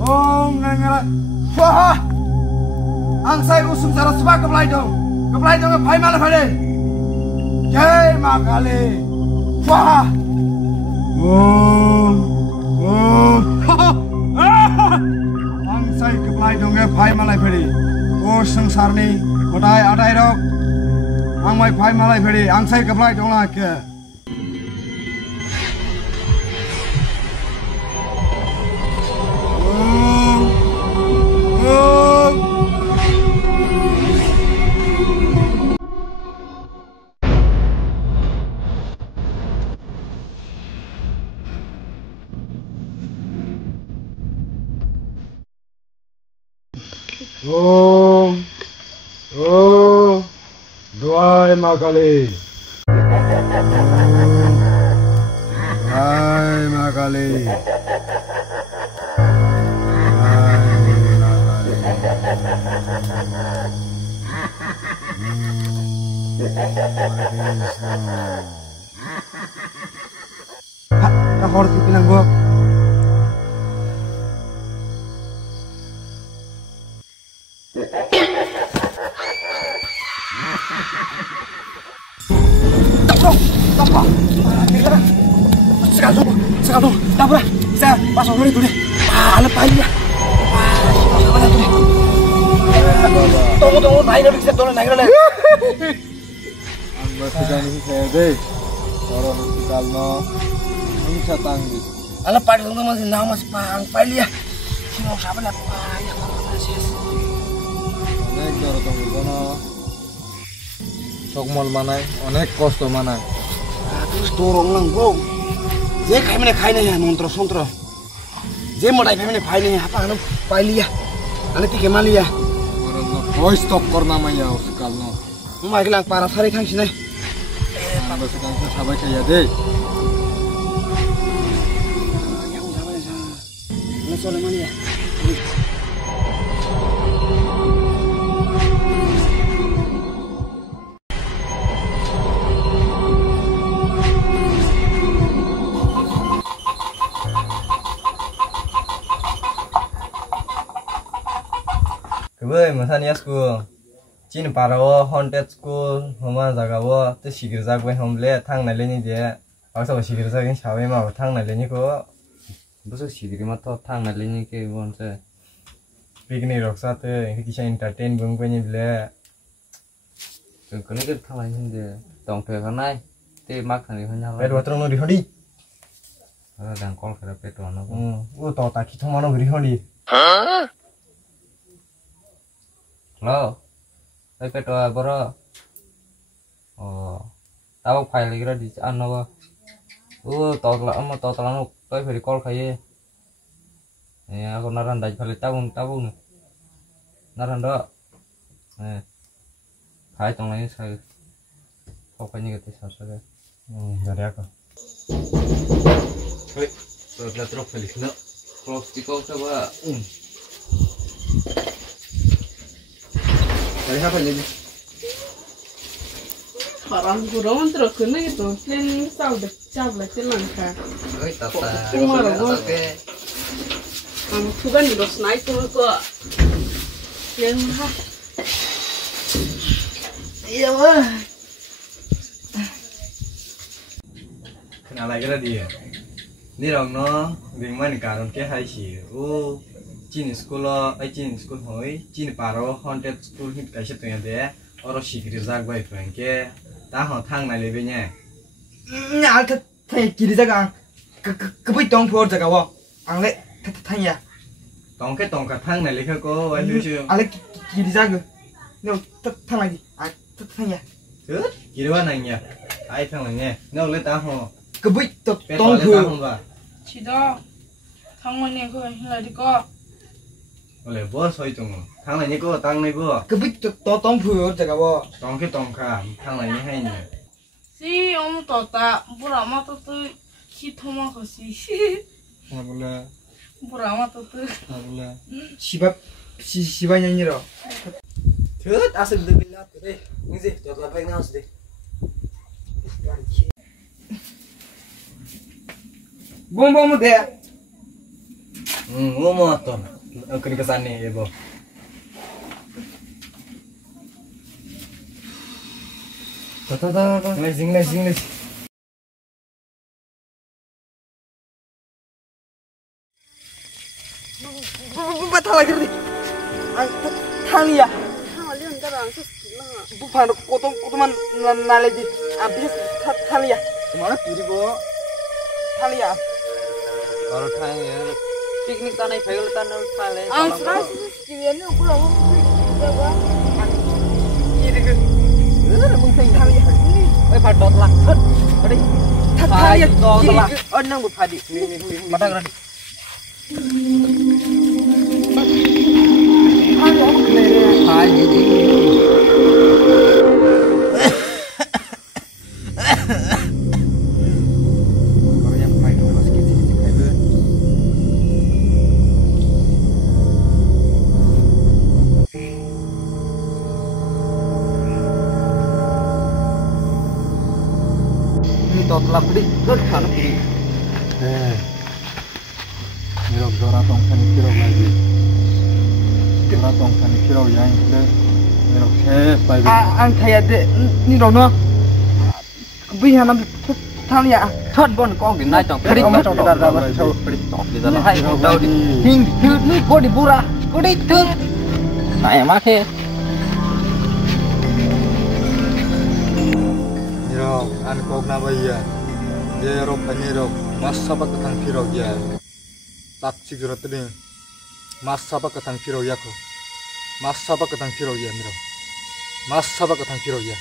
Om nengara. Wah. Angsai usung cara sebab keplai dong phai malah phai. Jai Ma Kali. Wah. Om. Angsai keplai dong phai malah phai. Oh sengsar ni, kodai adai rok. Angmai phai malah phai. Angsai keplai dong lah ke. Doai Ma Kali. Doai Ma Kali. Dah harus pinang gua. Sekarang dah berah. Saya pasang hari tu deh. Lepas ya. Tunggu, naik lagi kita naik lagi. Anda sudah ni saya deh. Orang hospital no, ini satanggi. Alah pada tunggu masih nama masih pang file ya. Semua siapa nak banyak orang sih. Naik dorong tunggu kono. Sokmol mana? Onek kosto mana? Terus dorong lang bro. Je khai mana khai nih ya montro. Je modai khai mana khai nih apa kan file ya. Ane tiga mali ya. Voice stop korna maya hospital no. Mau ilang para sari khang sini. Anda sekarang sahabat saya deh. Yang sahabat saya. Mana soal mana ya? Kebetulan masanya school. Cina parawo haunted school homa jagawo te sigirjak bai homle thangnai leni de aksa sigirjak in sabai ma thangnai leni ko buso sigiri ma to thangnai leni ke bonse picnic roksa te kisa entertain bung bai ni ble kone ke thangnai hin de tong the kanai te mak thani hanya pet watrong no ri hodi dang kol khara pet no o to ta ki thoma no ri hodi hello Peto boro, oh, tahu file lagi di anu tahu lah, toy very call kaye, ya aku naran dari file tahu, naran do, kayak tong lain saya, pokoknya gitu saja, dari aku. Hei, sudah terus file kena, close tikau coba, Dari apa jadi? Orang kurang terus kena itu, plan sahaja cabla celangka. Oh, tata. Cuma orang. Aku kan di dos naik tuh kok. Yang ha. Iya wah. Kenal lagi lah dia. Ni orang no, gimana karon ke hai sih? Cina school hoi, Cina paro haunted school hit kaisa tu yang deh, orang sigiri jag baik tu yang ke, tahu thang nai lebihnya. Nyal thay kiri jaga, kebuy tong for jaga wo, angle thang ya. Tong ke thang nai lebih ko, walau sih. Ale kiri jaga, no thang lagi, thang ya. Kiri mana ya? Ai thang lagi, no le tahu. Kebuy tong for. Cida, thang mana ko lagi ko. Oleh bos hoi tunggu, thang lainnya ko tang nih ko. Kebuy tong for jaga wo. Tong ke thang lainnya hai nih. Si om tota, burama tuh hitoma kosi. Boleh. Burama tuh. Boleh. Siapa nyanyi ro? Tut asal deh bilat deh, ini sih jatuh apa yang harus deh. Bom deh. Ngomong tuh. Kini kesan nih, Ibu. Tata, English. Batal lagi nih. Thang ya. Bukan kotoman naledi abis thang ya. Kemana kiri bo? Thang ya. Kalau tanya ya, piknik tanah bagel tanah kale. Sekarang sih aku lalu Kiri ke. Mungkin thang ya. Padot lah. Tadi. Thang ya. Kiri ke. Nang bupadi. Mata kerana. Telah beli, kan beli. Mirok dora tongsan kirok lagi. Dora tongsan kirok yang itu mirok pai. Saya de ni rono. Biar nam thang ya. Thot bon kong di nai tong. Kari kong tong dar beri tong di dalam. Hai tahu di. Hing ni ko di bura. Ko di tu. Nai make. Mirok an kong na baya. Rok panirok masa apa ketang pirok ya tak sigurot ini masa apa ketang pirok ya ko masa apa ketang pirok ya mirok masa apa ketang pirok ya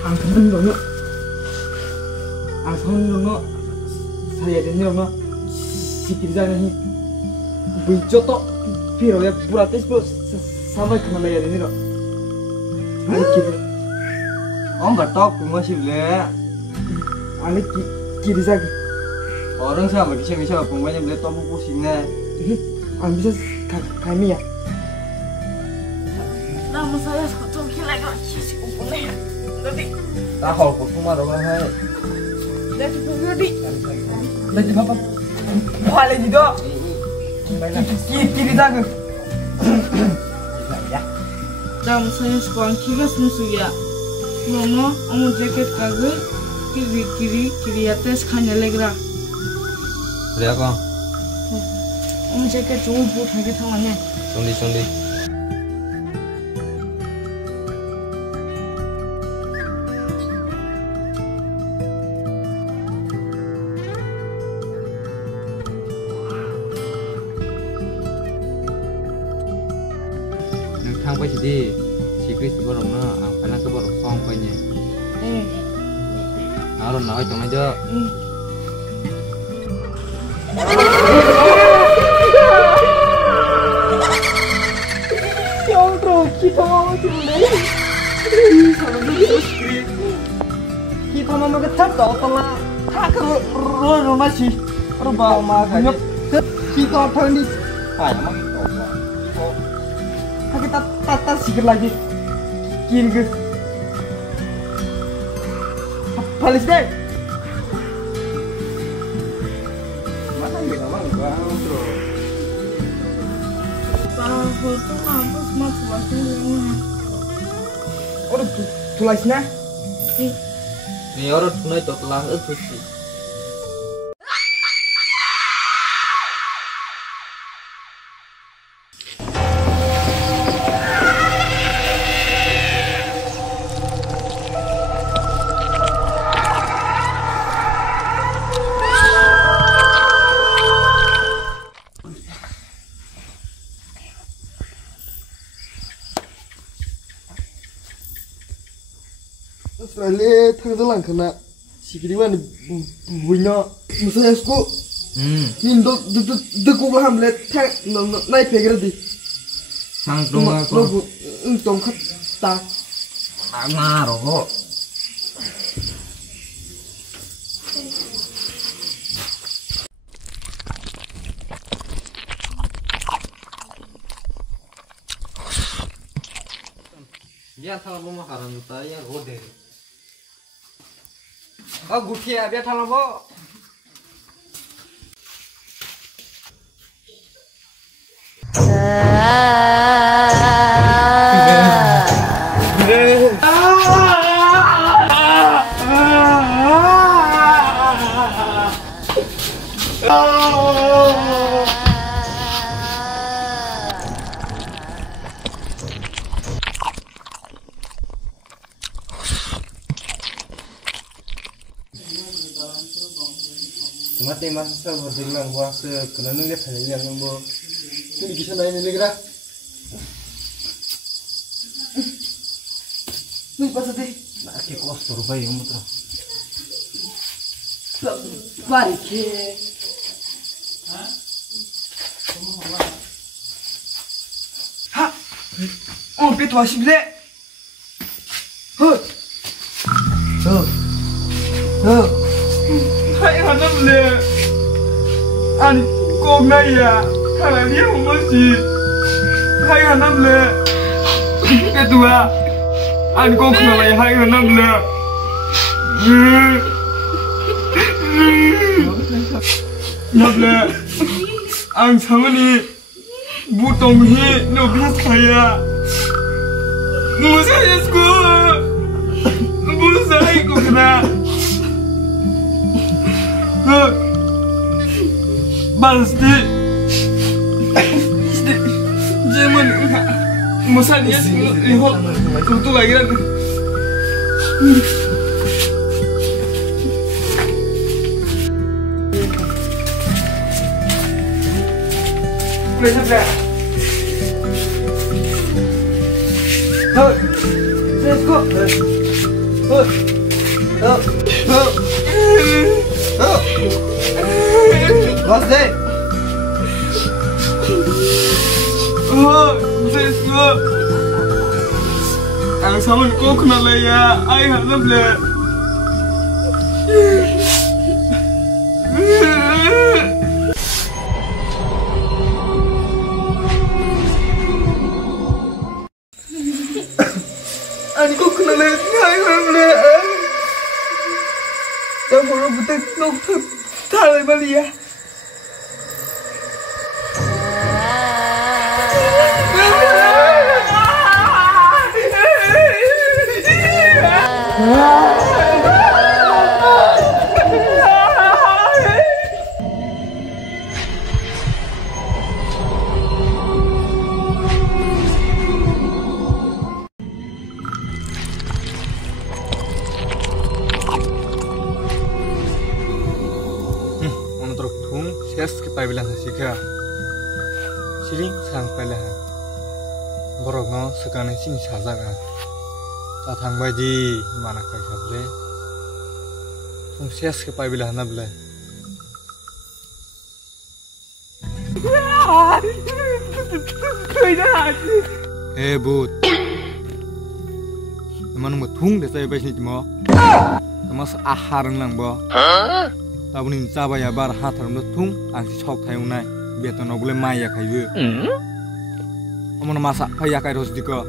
ang thon lono saya den lono sikir jana hi bujoto piro ya burates po sampai kemana ya den lo ani kiri om batok masih le ani kiri sag orang sama bisa pemainnya beli topu pusingnya ang bisa kami ya nama saya satu kira sih kumpulnya nanti tahu kok cuma doang hai dari pribadi dari apa wale di do kiri sag ya nama saya sekarang kira susu ya nono om jaket kagak kiri atas khanya legra lihat kok om jaket cuma buat lagi tangannya sundi thangไปสิสิคริสต์บ่ลงเนาะอ่างพนันก็บ่ลงซองไปเนี่ยเอาลงน้อยตรงนั้นเด้อ kita mau mengetat tau tengah tak ro masih rubah makanya kita tadi ayam kita tata sikit lagi kiri ke balis deh mana ya bang terus tahu tuh apa smart watchnya oh tulisnya ni orang tunai tu telah itu sih Australia thangjalang kana sikiriwan buino musayasku nindo duku hamle thang nai fegradi sang donga ko tongkhat ta ngaro ko dia salah mau makanan tuh ya gede oh gutia dia salah mau mati masa berdilang gua kena lihat hanya yang nunggu ini bisa lain ini kira nih pas tadi nanti kos terbaik yang muter balik ha oh betul asih bile Hai hanam le, an kong na ya, kalau dia masih. Hai hanam le, kedua, an kong na ya hai hanam le. Hanam le, an sama ni, butong hi, no belas kaya. Musa ya sekolah, musa ikut kena. Balas di zaman musa dia lihat tuh lagi kan boleh sampai let's go What's that? Oh, let's go. Ang saman ko kenal ya, ay hanap le. Ang ko kenal ya, ay hanap le. Yang baru betul nok tahu balik ya. Yes, kita bilang sih siring sampai lah. Borokno sekarang sing sajakan. Tatang baji mana kaya boleh. Yes, kita bilang nabla. But. Teman tung desa baji ni mo. Temas ahar lang bo. Tabuni cabaya bar hatar tung angsi sok thayung nai beton boleh maya kayu omon masak paya kai ros diko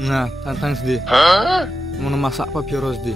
nah tantang sedi omon masak pa pioros di